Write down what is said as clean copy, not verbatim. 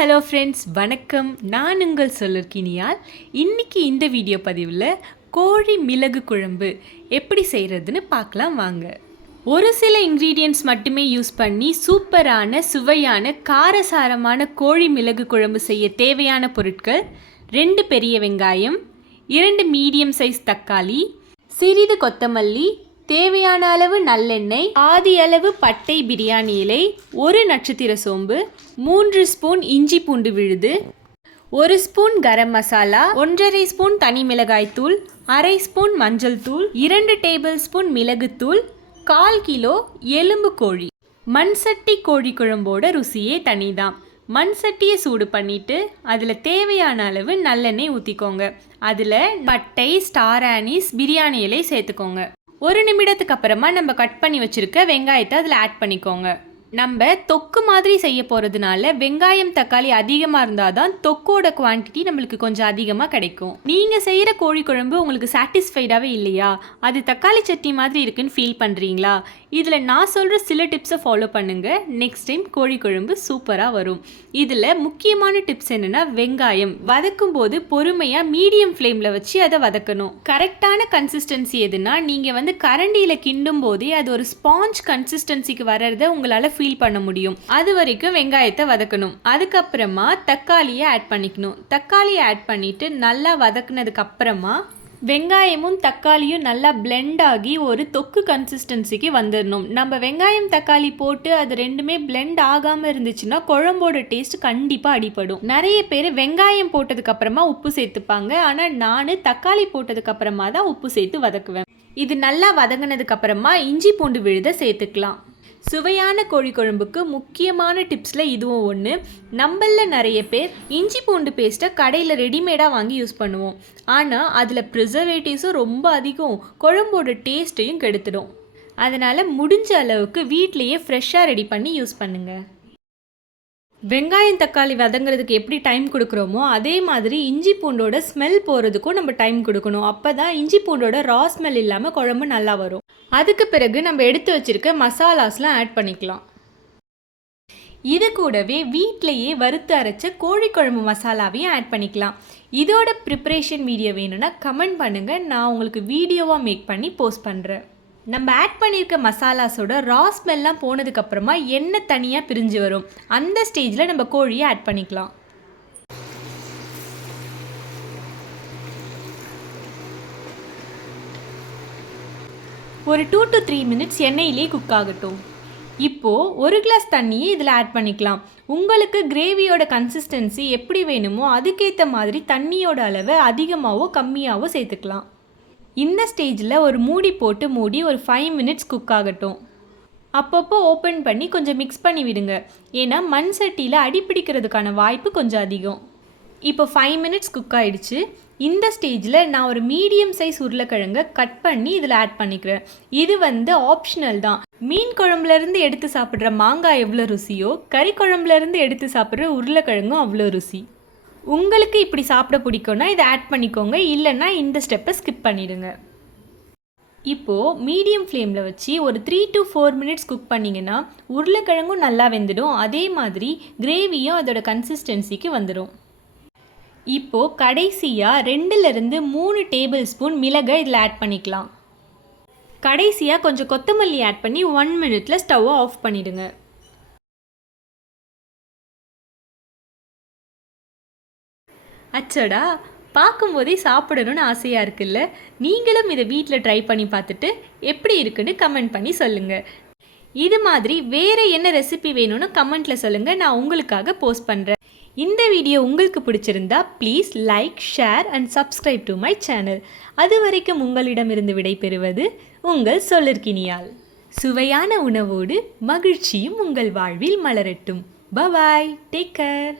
Hello friends, வணக்கம். நான் உங்கள் சொல்லிருக்கினியால். இன்றைக்கி இந்த வீடியோ பதிவில் கோழி மிளகு குழம்பு எப்படி செய்கிறதுன்னு பார்க்கலாம் வாங்க. ஒரு சில இன்க்ரீடியன்ட்ஸ் மட்டுமே யூஸ் பண்ணி சூப்பரான சுவையான காரசாரமான கோழி மிளகு குழம்பு செய்ய தேவையான பொருட்கள்: 2 பெரிய வெங்காயம், 2 மீடியம் சைஸ் தக்காளி, சிறிது கொத்தமல்லி, தேவையான அளவு நல்லெண்ணெய், பாதி அளவு பட்டை பிரியாணி இலை, 1 நட்சத்திர சோம்பு, 3 ஸ்பூன் இஞ்சி பூண்டு விழுது, 1 ஸ்பூன் கரம் மசாலா, 1½ ஸ்பூன் தனி மிளகாய் தூள், அரை ஸ்பூன் மஞ்சள் தூள், 2 டேபிள் ஸ்பூன் மிளகுத்தூள், 1/4 கிலோ எலும்பு கோழி. மண் சட்டி கோழி குழம்போட ருசியே தனிதான். மண் சட்டியை சூடு பண்ணிவிட்டு அதில் தேவையான அளவு நல்லெண்ணெய் ஊற்றிக்கோங்க. அதில் பட்டை, ஸ்டார் ஆனிஸ், பிரியாணி இலை சேர்த்துக்கோங்க. 1 நிமிடத்துக்கு அப்புறமா நம்ம கட் பண்ணி வச்சுருக்க வெங்காயத்தை அதில் ஆட் பண்ணிக்கோங்க. நம்ம தொக்கு மாதிரி செய்ய போகிறதுனால வெங்காயம் தக்காளி அதிகமாக இருந்தால் தான் தொக்கோட குவான்டிட்டி நம்மளுக்கு கொஞ்சம் அதிகமாக கிடைக்கும். நீங்கள் செய்கிற கோழி குழம்பு உங்களுக்கு சாட்டிஸ்ஃபைடாகவே இல்லையா, அது தக்காளி சட்னி மாதிரி இருக்குன்னு ஃபீல் பண்ணுறீங்களா? இதில் நான் சொல்கிற சில டிப்ஸை ஃபாலோ பண்ணுங்கள். நெக்ஸ்ட் டைம் கோழி குழம்பு சூப்பராக வரும். இதில் முக்கியமான டிப்ஸ் என்னென்னா, வெங்காயம் வதக்கும் போது பொறுமையாக மீடியம் ஃப்ளேமில் வச்சு அதை வதக்கணும். கரெக்டான கன்சிஸ்டன்சி எதுனா, நீங்கள் கரண்டியில் கிண்டும் போதே அது ஒரு ஸ்பாஞ்ச் கன்சிஸ்டன்சிக்கு வர்றதை உங்களால் ஃபீல் பண்ண முடியும். அது வரைக்கும் வெங்காயத்தை வதக்கணும். அதுக்கப்புறமா தக்காளியை ஆட் பண்ணிக்கணும். தக்காளியை ஆட் பண்ணிவிட்டு நல்லா வதக்குனதுக்கு அப்புறமா வெங்காயமும் தக்காளியும் நல்லா பிளெண்ட் ஆகி ஒரு தொக்கு கன்சிஸ்டன்சிக்கு வந்துடணும். நம்ம வெங்காயம் தக்காளி போட்டு அது ரெண்டுமே பிளெண்ட் ஆகாமல் இருந்துச்சுன்னா குழம்போட டேஸ்ட் கண்டிப்பாக அடிபடும். நிறைய பேர் வெங்காயம் போட்டதுக்கு அப்புறமா உப்பு சேர்த்துப்பாங்க. ஆனால் நான் தக்காளி போட்டதுக்கு அப்புறமா தான் உப்பு சேர்த்து வதக்குவேன். இது நல்லா வதங்கினதுக்கு அப்புறமா இஞ்சி பூண்டு விழுத சேர்த்துக்கலாம். சுவையான கோழி குழம்புக்கு முக்கியமான டிப்ஸில் இதுவும் ஒன்று. நம்மளில் நிறைய பேர் இஞ்சி பூண்டு பேஸ்ட்டை கடையில் ரெடிமேடாக வாங்கி யூஸ் பண்ணுவோம். ஆனால் அதில் ப்ரிசர்வேட்டிவ்ஸும் ரொம்ப அதிகம், குழம்போட டேஸ்ட்டையும் கெடுத்துடும். அதனால் முடிஞ்ச அளவுக்கு வீட்டிலையே ஃப்ரெஷ்ஷாக ரெடி பண்ணி யூஸ் பண்ணுங்கள். வெங்காயம் தக்காளி வதங்கிறதுக்கு எப்படி டைம் கொடுக்குறோமோ அதே மாதிரி இஞ்சி பூண்டோட ஸ்மெல் போகிறதுக்கும் நம்ம டைம் கொடுக்கணும். அப்போ தான் இஞ்சி பூண்டோட ரா ஸ்மெல் இல்லாமல் குழம்பு நல்லா வரும். அதுக்கு பிறகு நம்ம எடுத்து வச்சுருக்க மசாலாஸ்லாம் ஆட் பண்ணிக்கலாம். இது கூடவே வீட்டிலையே வறுத்து அரைச்ச கோழி குழம்பு மசாலாவையும் ஆட் பண்ணிக்கலாம். இதோட ப்ரிப்ரேஷன் வீடியோ வேணும்னா கமெண்ட் பண்ணுங்கள், நான் உங்களுக்கு வீடியோவாக மேக் பண்ணி போஸ்ட் பண்ணுறேன். நம்ம ஆட் பண்ணியிருக்க மசாலாஸோட ரா ஸ்மெல்லாம் போனதுக்கப்புறமா எண்ணெய் தனியாக பிரிஞ்சு வரும். அந்த ஸ்டேஜில் நம்ம கோழியை ஆட் பண்ணிக்கலாம். ஒரு 2 to 3 மினிட்ஸ் எண்ணெயிலே குக் ஆகட்டும். இப்போது 1 கிளாஸ் தண்ணியை இதில் ஆட் பண்ணிக்கலாம். உங்களுக்கு கிரேவியோட கன்சிஸ்டன்சி எப்படி வேணுமோ அதுக்கேற்ற மாதிரி தண்ணியோட அளவை அதிகமாகவோ கம்மியாகவோ சேர்த்துக்கலாம். இந்த ஸ்டேஜில் ஒரு மூடி போட்டு மூடி ஒரு 5 மினிட்ஸ் குக் ஆகட்டும். அப்பப்போ ஓப்பன் பண்ணி கொஞ்சம் மிக்ஸ் பண்ணி விடுங்க. ஏன்னா மண் சட்டியில் அடிப்பிடிக்கிறதுக்கான வாய்ப்பு கொஞ்சம் அதிகம். இப்போ 5 மினிட்ஸ் குக் ஆகிடுச்சு. இந்த ஸ்டேஜில் நான் ஒரு மீடியம் சைஸ் உருளைக்கிழங்கை கட் பண்ணி இதில் ஆட் பண்ணிக்கிறேன். இது ஆப்ஷனல் தான். மீன் குழம்புலேருந்து எடுத்து சாப்பிட்ற மாங்காய் எவ்வளோ ருசியோ, கறி குழம்புலேருந்து எடுத்து சாப்பிட்ற உருளைக்கிழங்கும் அவ்வளோ ருசி. உங்களுக்கு இப்படி சாப்பிட பிடிக்கும்னா இதை ஆட் பண்ணிக்கோங்க, இல்லைன்னா இந்த ஸ்டெப்பை ஸ்கிப் பண்ணிடுங்க. இப்போது மீடியம் ஃப்ளேமில் வச்சு ஒரு 3 to 4 மினிட்ஸ் குக் பண்ணிங்கன்னா உருளைக்கிழங்கும் நல்லா வெந்துடும். அதே மாதிரி கிரேவியும் அதோட கன்சிஸ்டன்சிக்கு வந்துடும். இப்போது கடைசியாக 2 to 3 டேபிள் ஸ்பூன் மிளகை இதில் ஆட் பண்ணிக்கலாம். கடைசியாக கொஞ்சம் கொத்தமல்லி ஆட் பண்ணி 1 மினிட்டில் ஸ்டவ்வை ஆஃப் பண்ணிவிடுங்க. அச்சடா, பார்க்கும்போதே சாப்பிடணும்னு ஆசையாக இருக்குல்ல? நீங்களும் இதை வீட்டில் ட்ரை பண்ணி பார்த்துட்டு எப்படி இருக்குன்னு கமெண்ட் பண்ணி சொல்லுங்கள். இது மாதிரி வேறு என்ன ரெசிபி வேணும்னு கமெண்ட்டில் சொல்லுங்கள், நான் உங்களுக்காக போஸ்ட் பண்ணுறேன். இந்த வீடியோ உங்களுக்கு பிடிச்சிருந்தா please like, share and subscribe to my channel. அது வரைக்கும் உங்களிடமிருந்து விடைபெறுவது உங்கள் சொல்லிருக்கினியால். சுவையான உணவோடு மகிழ்ச்சியும் உங்கள் வாழ்வில் மலரட்டும். பாய், டேக் கேர்.